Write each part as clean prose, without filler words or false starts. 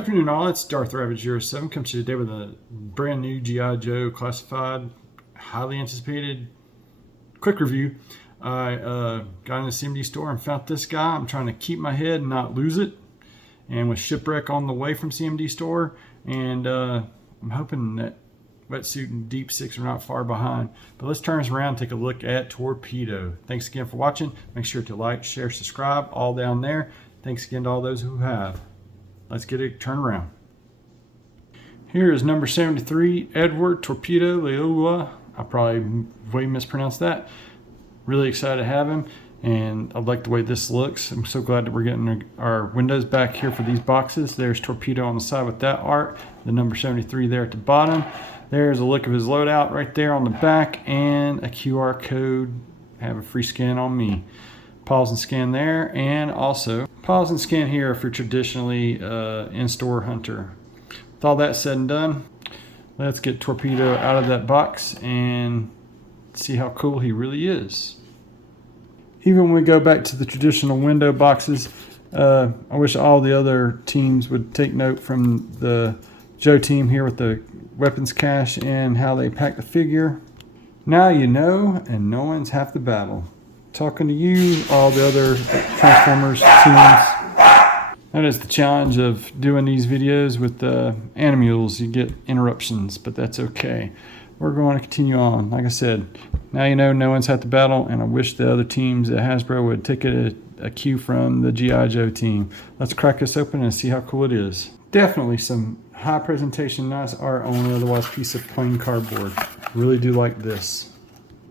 afternoon, all. It's Darth Ravage 07. Come to you today with a brand new G.I. Joe classified, highly anticipated quick review. I got in the CMD store and found this guy. I'm trying to keep my head and not lose it. And with shipwreck on the way from CMD store, and I'm hoping that wetsuit and deep six are not far behind. But let's turn this around and take a look at Torpedo. Thanks again for watching. Make sure to like, share, subscribe, all down there. Thanks again to all those who have. Let's get it turned around. Here is number 73, Edward Torpedo Leiahola. I probably way mispronounced that. Really excited to have him, and I like the way this looks. I'm so glad that we're getting our windows back here for these boxes. There's Torpedo on the side with that art, the number 73 there at the bottom. There's a look of his loadout right there on the back, and a QR code. Have a free scan on me. Pause and scan there, and also pause and scan here if you're traditionally in-store hunter. With all that said and done, let's get Torpedo out of that box and see how cool he really is. Even when we go back to the traditional window boxes, I wish all the other teams would take note from the Joe team here with the weapons cache and how they pack the figure. Now you know, and no one's half the battle. Talking to you, all the other Transformers teams. That is the challenge of doing these videos with the Animules. You get interruptions, but that's okay. We're going to continue on. Like I said, now you know no one's half the battle, and I wish the other teams at Hasbro would take a cue from the G.I. Joe team. Let's crack this open and see how cool it is. Definitely some high presentation, nice art on an otherwise piece of plain cardboard. Really do like this.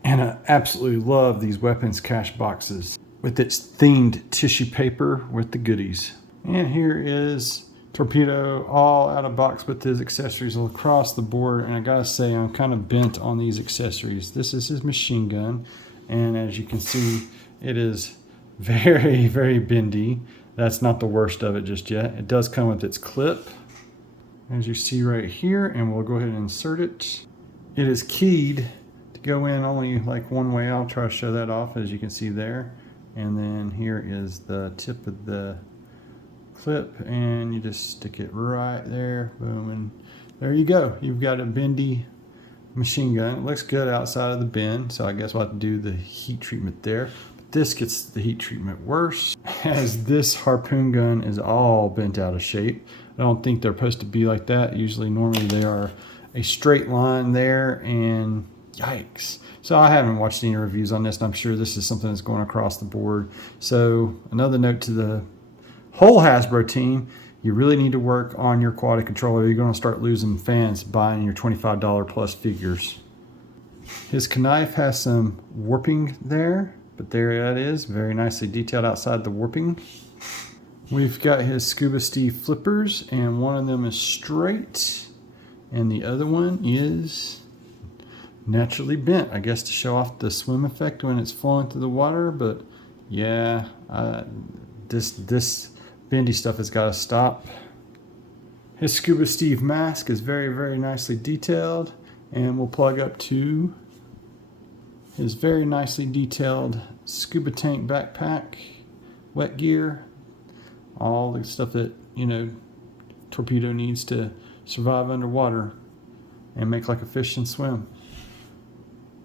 And I absolutely love these weapons cache boxes with its themed tissue paper with the goodies. And here is Torpedo all out of box with his accessories all across the board. And I gotta say, I'm kind of bent on these accessories. This is his machine gun. And as you can see, it is very, very bendy. That's not the worst of it just yet. It does come with its clip, as you see right here, and we'll go ahead and insert it. It is keyed to go in only like one way. I'll try to show that off, as you can see there. And then here is the tip of the clip, and you just stick it right there. Boom, and there you go. You've got a bendy machine gun. It looks good outside of the bin, so I guess we'll have to do the heat treatment there. But this gets the heat treatment worse, as this harpoon gun is all bent out of shape. I don't think they're supposed to be like that. Normally they are a straight line there, and yikes. So I haven't watched any reviews on this, and I'm sure this is something that's going across the board. So another note to the whole Hasbro team, you really need to work on your quality control, or you're going to start losing fans buying your $25 plus figures. His knife has some warping there, but there that is, very nicely detailed outside the warping. We've got his Scuba Steve flippers, and one of them is straight, and the other one is naturally bent, I guess to show off the swim effect when it's flowing through the water. But yeah, this bendy stuff has got to stop. His Scuba Steve mask is very, very nicely detailed, and we'll plug up to his very nicely detailed scuba tank backpack, wet gear, all the stuff that, you know, Torpedo needs to survive underwater and make like a fish and swim.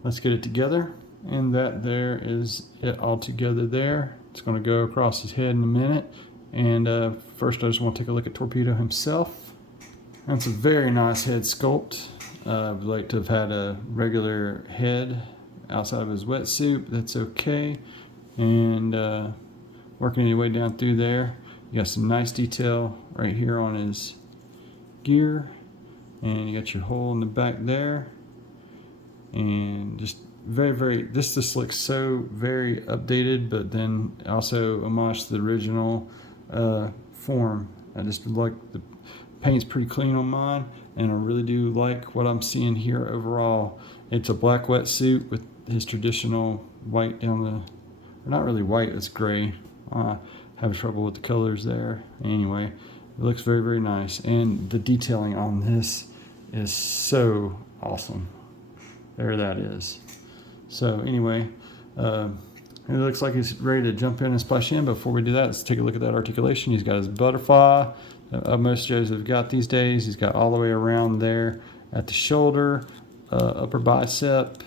Let's get it together, and that there is it all together there. It's going to go across his head in a minute, and first I just want to take a look at Torpedo himself. That's a very nice head sculpt. I'd like to have had a regular head outside of his wetsuit, but that's okay. And working your way down through there, you got some nice detail right here on his gear, and you got your hole in the back there, and just this just looks so very updated, but then also homage to the original form. I just like the paint's pretty clean on mine, and I really do like what I'm seeing here overall. It's a black wetsuit with his traditional white down the, or not really white, it's gray. Have trouble with the colors there. Anyway, it looks very, very nice, and the detailing on this is so awesome. There that is. So anyway, it looks like he's ready to jump in and splash in. Before we do that, let's take a look at that articulation. He's got his butterfly most Joes have got these days. He's got all the way around there at the shoulder, upper bicep,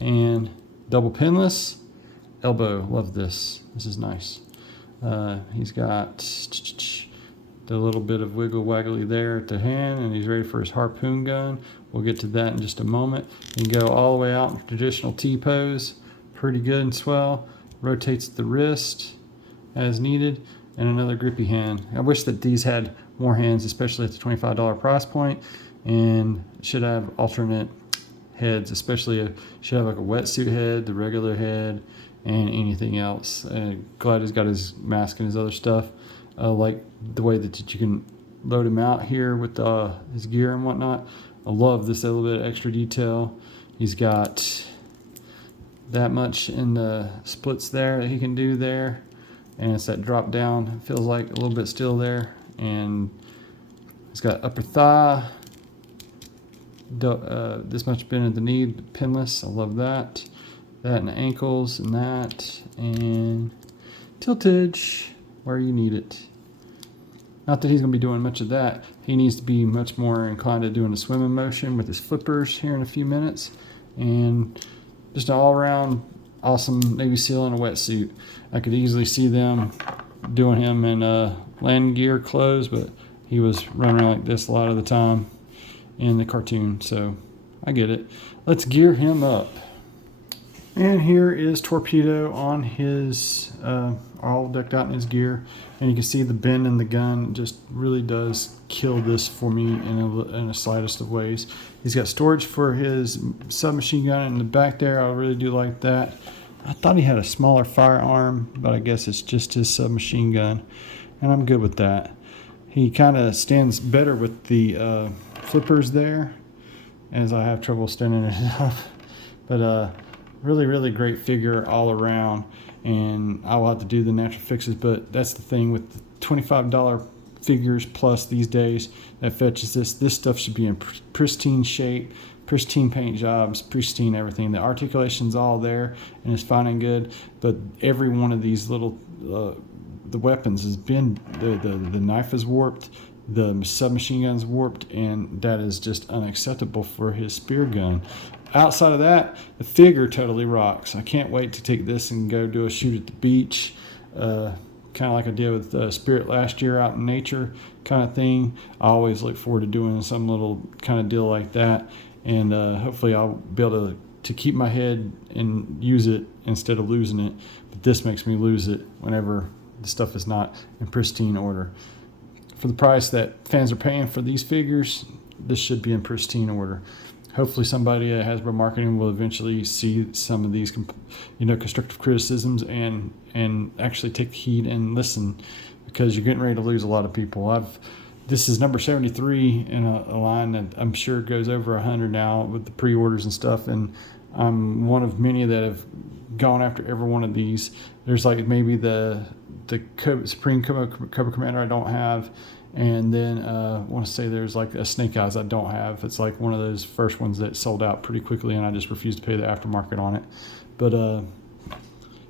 and double pinless elbow. Love this. This is nice. He's got the little bit of wiggle waggly there at the hand, and he's ready for his harpoon gun. We'll get to that in just a moment. He can go all the way out in traditional T pose. Pretty good and swell. Rotates the wrist as needed, and another grippy hand. I wish that these had more hands, especially at the $25 price point, and should have alternate heads, especially should have like a wetsuit head, the regular head, and anything else. Glad he's got his mask and his other stuff. Like the way that you can load him out here with his gear and whatnot. I love this little bit of extra detail. He's got that much in the splits there that he can do there, and it's that drop down. It feels like a little bit still there, and he's got upper thigh, this much bend at the knee, pinless. I love that. That in the ankles and that, and tiltage where you need it. Not that he's going to be doing much of that. He needs to be much more inclined to doing the swimming motion with his flippers here in a few minutes. And just an all-around awesome Navy SEAL in a wetsuit. I could easily see them doing him in landing gear clothes, but he was running around like this a lot of the time in the cartoon, so I get it. Let's gear him up. And here is Torpedo on his, all decked out in his gear. And you can see the bend in the gun just really does kill this for me in the slightest of ways. He's got storage for his submachine gun in the back there. I really do like that. I thought he had a smaller firearm, but I guess it's just his submachine gun. And I'm good with that. He kind of stands better with the flippers there, as I have trouble standing it up. But really great figure all around, and I will have to do the natural fixes, but that's the thing with the $25 figures plus these days that fetches this stuff should be in pristine shape, pristine paint jobs, pristine everything. The articulation's all there and it's fine and good, but every one of these little the weapons has been, the knife is warped, the submachine gun's warped, and that is just unacceptable for his spear gun. Outside of that, the figure totally rocks. I can't wait to take this and go do a shoot at the beach, kind of like I did with Spirit last year out in nature kind of thing. I always look forward to doing some little kind of deal like that, and hopefully I'll be able to keep my head and use it instead of losing it. But this makes me lose it whenever the stuff is not in pristine order. For the price that fans are paying for these figures, this should be in pristine order. Hopefully somebody at Hasbro Marketing will eventually see some of these constructive criticisms and actually take heed and listen, because you're getting ready to lose a lot of people. This is number 73 in a line that I'm sure goes over 100 now with the pre-orders and stuff, and I'm one of many that have gone after every one of these. There's like maybe the Supreme Cobra Commander I don't have, and then I want to say there's like a Snake Eyes I don't have. It's like one of those first ones that sold out pretty quickly, and I just refused to pay the aftermarket on it. But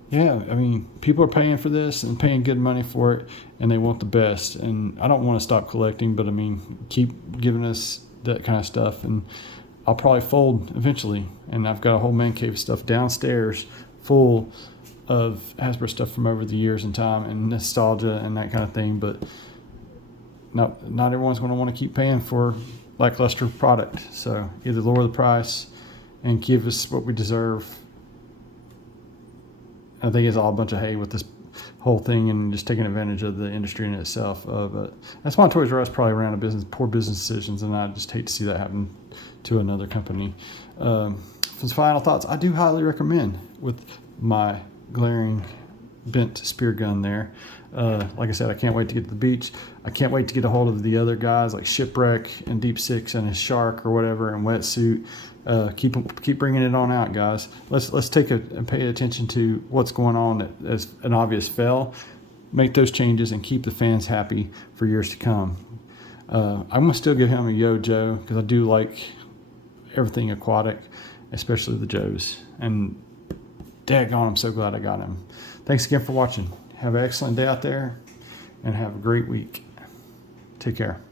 yeah, I mean, people are paying for this and paying good money for it, and they want the best. And I don't want to stop collecting, but I mean, keep giving us that kind of stuff, and I'll probably fold eventually. And I've got a whole man cave of stuff downstairs full of Hasbro stuff from over the years and time and nostalgia and that kind of thing. But not everyone's going to want to keep paying for lackluster product. So either lower the price and give us what we deserve. I think it's all a bunch of hay with this whole thing and just taking advantage of the industry in itself. But that's why Toys R Us probably ran poor business decisions, and I just hate to see that happen to another company. For some final thoughts, I do highly recommend with my glaring bent spear gun there. Like I said, I can't wait to get to the beach. I can't wait to get a hold of the other guys like Shipwreck and Deep Six and his Shark or whatever and Wetsuit. Keep bringing it on out, guys. Let's take and pay attention to what's going on as an obvious fail. Make those changes and keep the fans happy for years to come. I'm gonna still give him a Yo Joe because I do like everything aquatic, especially the Joes. And daggone, I'm so glad I got him. Thanks again for watching. Have an excellent day out there, and have a great week. Take care.